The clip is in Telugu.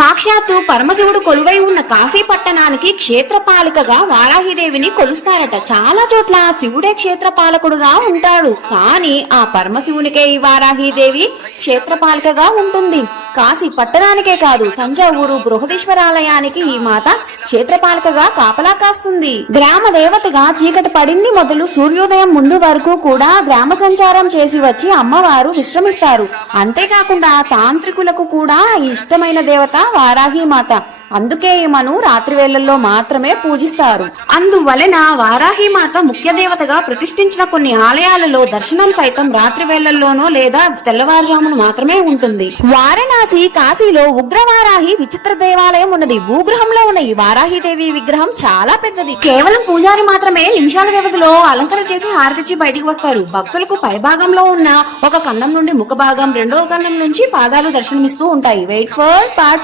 సాక్షాత్తు పరమశివుడు కొలువై ఉన్న కాశీ పట్టణానికి క్షేత్రపాలికగా వారాహిదేవిని కొలుస్తారట. చాలా చోట్ల శివుడే క్షేత్రపాలకుడుగా ఉంటాడు. కానీ ఆ పరమశివునికే ఈ వారాహిదేవి క్షేత్రపాలికగా ఉంటుంది. కాశీ పట్టణానికే కాదు తంజావూరు బృహదీశ్వరాలయానికి ఈ మాత క్షేత్రపాలకగా కాపలా కాస్తుంది. గ్రామ దేవతగా చీకటి పడింది మొదలు సూర్యోదయం ముందు వరకు కూడా గ్రామ సంచారం చేసి వచ్చి అమ్మవారు విశ్రమిస్తారు. అంతేకాకుండా తాంత్రికులకు కూడా ఇష్టమైన దేవత వారాహి మాత. అందుకే ఈమెను రాత్రి వేళల్లో మాత్రమే పూజిస్తారు. అందువలన వారాహిమాత ముఖ్య దేవతగా ప్రతిష్ఠించిన కొన్ని ఆలయాలలో దర్శనం సైతం రాత్రి వేళల్లోనో లేదా తెల్లవారుజామున మాత్రమే ఉంటుంది. వారణాసి కాశీలో ఉగ్రవారాహి విచిత్ర దేవాలయం ఉన్నది. భూగ్రహంలో ఉన్న ఈ వారాహి దేవి విగ్రహం చాలా పెద్దది. కేవలం పూజారి మాత్రమే నిమిషాల వ్యవధిలో అలంకరణ చేసి హారతిచ్చి బయటికి వస్తారు. భక్తులకు పై భాగంలో ఉన్న ఒక కన్నం నుండి ముఖ భాగం రెండవ కన్నం నుంచి పాదాలు దర్శనమిస్తూ ఉంటాయి. Wait for part